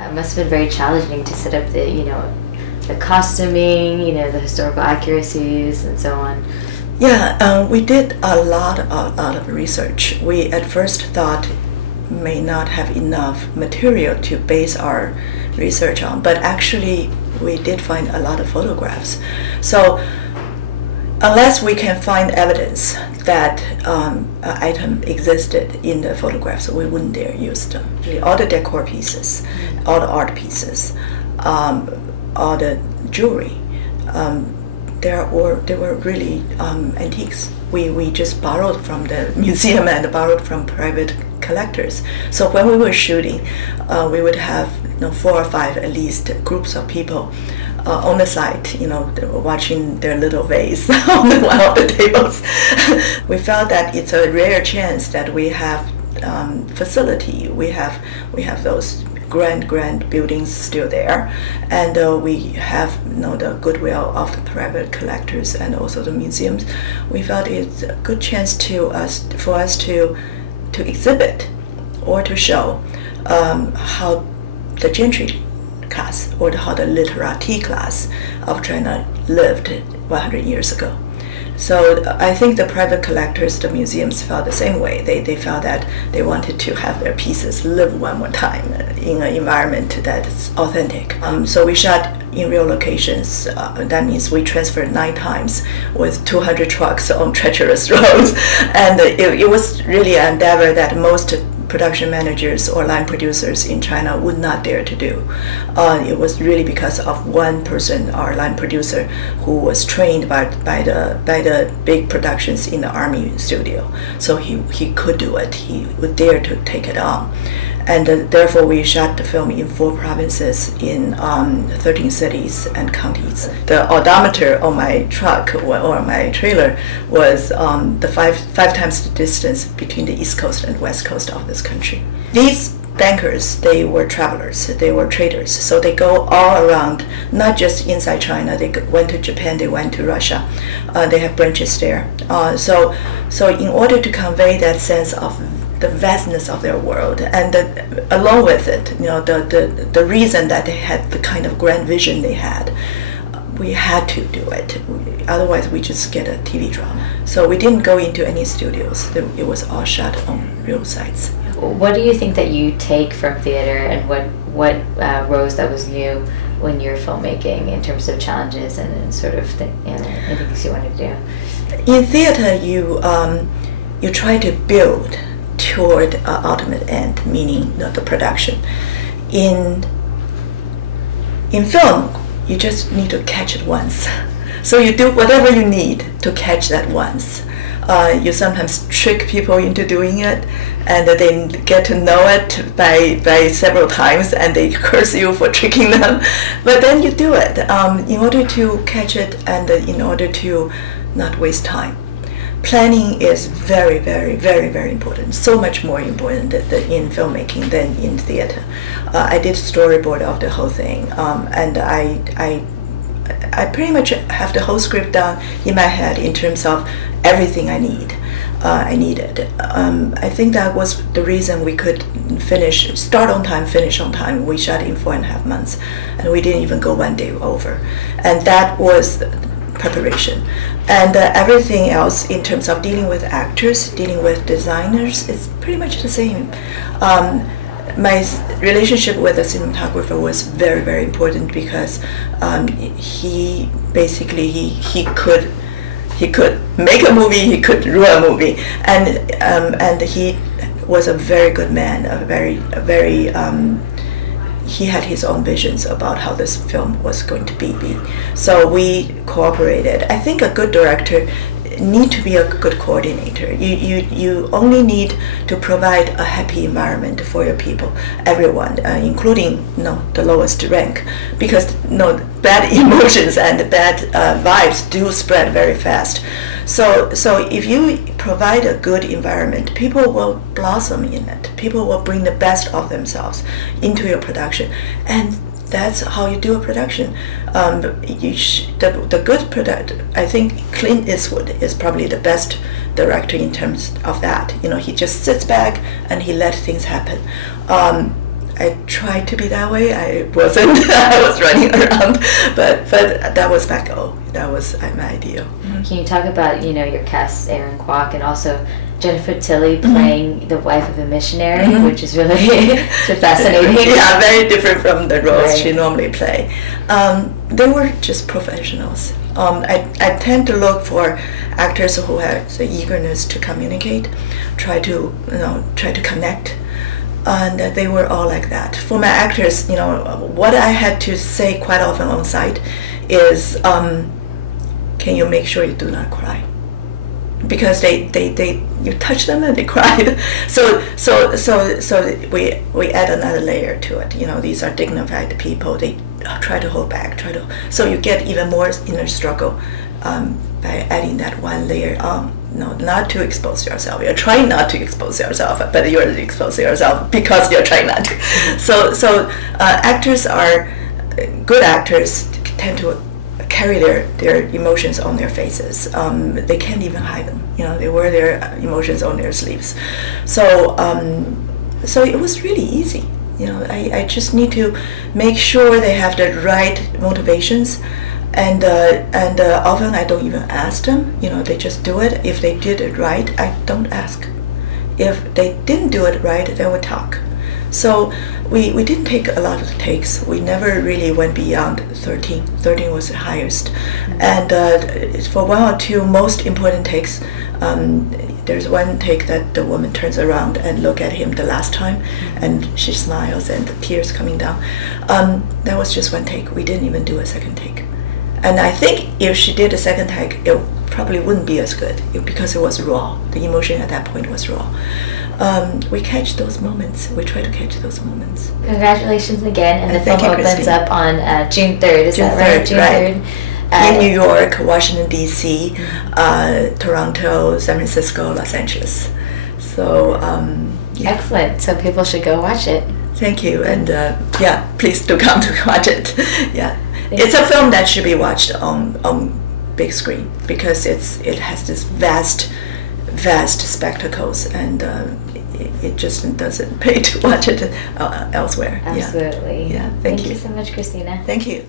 It must have been very challenging to set up the costuming, the historical accuracies and so on. Yeah, we did a lot of research. We at first thought may not have enough material to base our research on, but actually we did find a lot of photographs. So unless we can find evidence that an item existed in the photographs, we wouldn't dare use them. All the decor pieces, all the art pieces, all the jewelry, they were really antiques. We just borrowed from the museum and borrowed from private collectors. So when we were shooting, we would have 4 or 5 at least groups of people on the site, watching their little vase on one of the tables. We felt that it's a rare chance that we have facility. We have those grand buildings still there, and we have the goodwill of the private collectors and also the museums. We felt it's a good chance for us to exhibit or to show how the gentry class or how the literati class of China lived 100 years ago. So I think the private collectors, the museums felt the same way. They felt that they wanted to have their pieces live one more time in an environment that is authentic. So we shot in real locations. That means we transferred 9 times with 200 trucks on treacherous roads. And it was really an endeavor that most production managers or line producers in China would not dare to do. It was really because of one person, our line producer, who was trained by the big productions in the army studio. So he could do it. He would dare to take it on. And therefore we shot the film in 4 provinces in 13 cities and counties. The odometer on my truck or my trailer was the five times the distance between the East Coast and West Coast of this country. These bankers, they were travelers, they were traders, so they go all around, not just inside China. They went to Japan, they went to Russia. They have branches there. So in order to convey that sense of the vastness of their world, and along with it, the reason that they had the kind of grand vision they had, we had to do it. Otherwise, we just get a TV drama. So we didn't go into any studios. It was all shot on real sites. What do you think that you take from theater, and what rose that was new when you're filmmaking in terms of challenges and sort of things you want to do? In theater, you try to build toward ultimate end, meaning the production. In film, you just need to catch it once. So you do whatever you need to catch that once. You sometimes trick people into doing it, and they get to know it by several times, and they curse you for tricking them. But then you do it in order to catch it and in order to not waste time. Planning is very, very, very, very important. So much more important in filmmaking than in theater. I did storyboard of the whole thing, and I pretty much have the whole script down in my head in terms of everything I needed. I think that was the reason we could start on time, finish on time. We shot in 4.5 months, and we didn't even go 1 day over. And that was preparation. And everything else in terms of dealing with actors, dealing with designers, it's pretty much the same. My relationship with the cinematographer was very, very important because he basically he could make a movie, he could ruin a movie, and he was a very good man, a very he had his own visions about how this film was going to be. So we cooperated. I think a good director need to be a good coordinator. You only need to provide a happy environment for your people, everyone, including the lowest rank, because bad emotions and bad vibes do spread very fast. So if you provide a good environment, people will blossom in it. People will bring the best of themselves into your production, and that's how you do a production. The good product, I think Clint Eastwood is probably the best director in terms of that. He just sits back and he lets things happen. I tried to be that way. I wasn't. I was running around, but that was my goal. That was my ideal. Can you talk about your cast, Aaron Kwok, and also Jennifer Tilly playing the wife of a missionary, which is really fascinating. Yeah, very different from the roles Right. she normally play. They were just professionals. I tend to look for actors who have the eagerness to communicate, try to connect, and they were all like that. For my actors, what I had to say quite often on site is, can you make sure you do not cry? Because you touch them and they cried. So we add another layer to it. These are dignified people. They try to hold back. So you get even more inner struggle by adding that one layer on. No, not to expose yourself. You're trying not to expose yourself, but you're exposing yourself because you're trying not to. So actors are good actors tend to carry their emotions on their faces. They can't even hide them. They wear their emotions on their sleeves. So it was really easy. I just need to make sure they have the right motivations, and often I don't even ask them. They just do it. If they did it right, I don't ask. If they didn't do it right, then we talk. So we didn't take a lot of takes. We never really went beyond 13. 13 was the highest. And for one or two most important takes, there's one take that the woman turns around and look at him the last time, and she smiles and the tears coming down. That was just one take. We didn't even do a second take. And I think if she did a second take, it probably wouldn't be as good because it was raw. The emotion at that point was raw. We catch those moments. We try to catch those moments. Congratulations again, and the film thank you, opens Christine. up on June 3rd. Is that right? June right. 3rd. In New York, Washington D.C., Toronto, San Francisco, Los Angeles. So yeah. Excellent. So people should go watch it. Thank you, and please do come to watch it. Yeah, it's a film that should be watched on big screen because it has this vast spectacles, and it just doesn't pay to watch it elsewhere. Absolutely. Yeah. Thank you so much, Christina. Thank you.